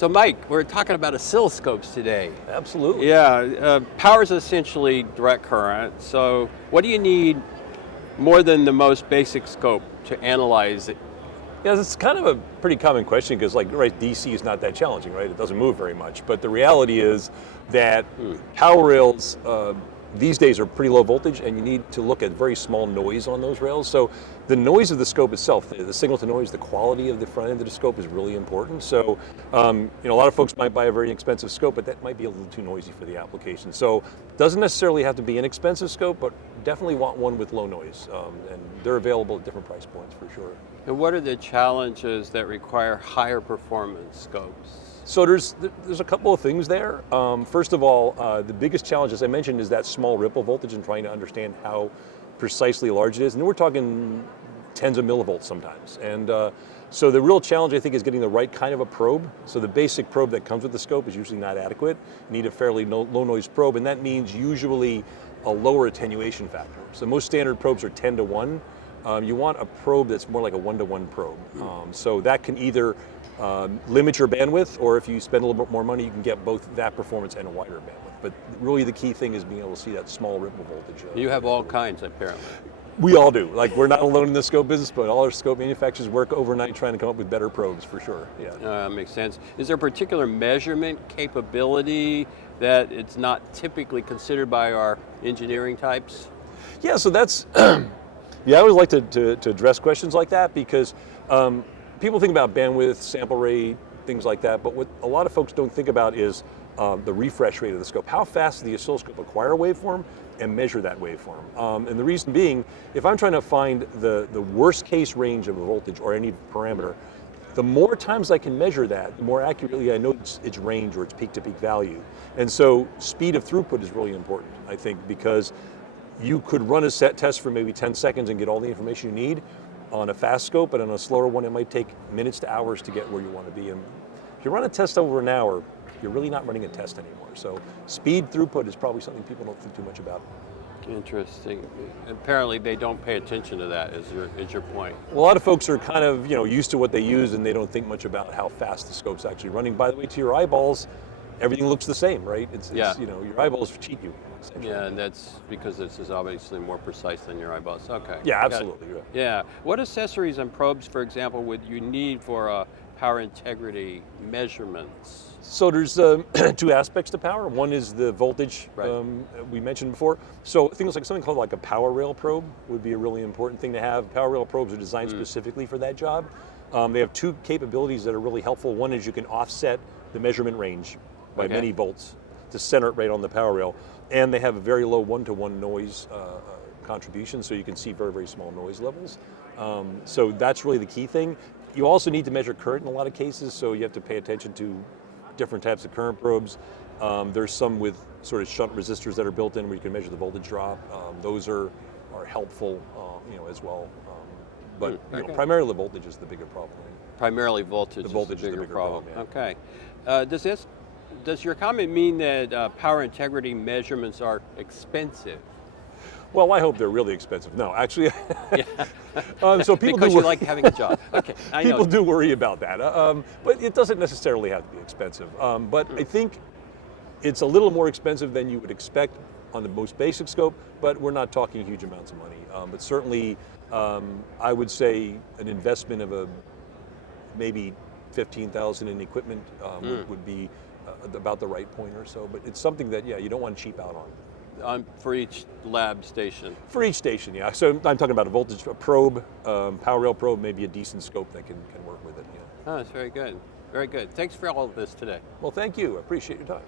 So Mike, we're talking about oscilloscopes today. Absolutely. Yeah, power is essentially direct current. So what do you need more than the most basic scope to analyze it? Yeah, it's kind of a pretty common question because, like, right, DC is not that challenging, right? It doesn't move very much. But the reality is that power rails these days are pretty low voltage, and you need to look at very small noise on those rails. So the noise of the scope itself, the signal to noise, the quality of the front end of the scope is really important. So a lot of folks might buy a very expensive scope, but that might be a little too noisy for the application. So it doesn't necessarily have to be an expensive scope, but definitely want one with low noise. And they're available at different price points for sure. And what are the challenges that require higher performance scopes? So there's a couple of things there. First of all, the biggest challenge, as I mentioned, is that small ripple voltage and trying to understand how precisely large it is. And we're talking tens of millivolts sometimes. And so the real challenge, I think, is getting the right kind of a probe. So the basic probe that comes with the scope is usually not adequate. You need a fairly low noise probe, and that means usually a lower attenuation factor. So most standard probes are 10 to 1. You want a probe that's more like a 1-to-1 probe. So that can either limit your bandwidth, or if you spend a little bit more money, you can get both that performance and a wider bandwidth. But really the key thing is being able to see that small ripple voltage. You have all kinds, apparently. We all do. Like, we're not alone in the scope business, but all our scope manufacturers work overnight trying to come up with better probes for sure. Yeah. Makes sense. Is there a particular measurement capability that it's not typically considered by our engineering types? Yeah, so that's, yeah, I always like to address questions like that because people think about bandwidth, sample rate, things like that, but what a lot of folks don't think about is the refresh rate of the scope. How fast does the oscilloscope acquire a waveform and measure that waveform? And the reason being, if I'm trying to find the worst case range of a voltage or any parameter, the more times I can measure that, the more accurately I know its range or its peak-to-peak value. And so speed of throughput is really important, I think, because you could run a set test for maybe 10 seconds and get all the information you need on a fast scope, but on a slower one, it might take minutes to hours to get where you want to be. And if you run a test over an hour, you're really not running a test anymore. So speed throughput is probably something people don't think too much about. Interesting. Apparently they don't pay attention to that, is your point. Well, a lot of folks are kind of used to what they use, and they don't think much about how fast the scope's actually running. By the way, to your eyeballs, everything looks the same, right? It's your eyeballs cheat you. Yeah, and that's because this is obviously more precise than your eyeballs. Okay. Yeah, absolutely. Yeah. What accessories and probes, for example, would you need for power integrity measurements? So there's two aspects to power. One is the voltage, right. We mentioned before. So things like something called like a power rail probe would be a really important thing to have. Power rail probes are designed specifically for that job. They have two capabilities that are really helpful. One is you can offset the measurement range by many volts to center it right on the power rail. And they have a very low 1-to-1 noise contribution, so you can see very, very small noise levels. So that's really the key thing. You also need to measure current in a lot of cases, so you have to pay attention to different types of current probes. There's some with sort of shunt resistors that are built in where you can measure the voltage drop. Those are helpful, as well. But primarily the voltage is the bigger problem. Primarily voltage. The voltage is the bigger problem. Yeah. Okay. Does your comment mean that power integrity measurements are expensive? Well, I hope they're really expensive. No, actually, so people because you like having a job. Okay, people do worry about that, but it doesn't necessarily have to be expensive. But I think it's a little more expensive than you would expect on the most basic scope. But we're not talking huge amounts of money. But certainly, I would say an investment of maybe $15,000 in equipment would be about the right point or so. But it's something that you don't want to cheap out on. For each lab station? For each station, yeah. So I'm talking about a probe, power rail probe, maybe a decent scope that can work with it. Yeah. Oh, that's very good. Very good. Thanks for all of this today. Well, thank you. I appreciate your time.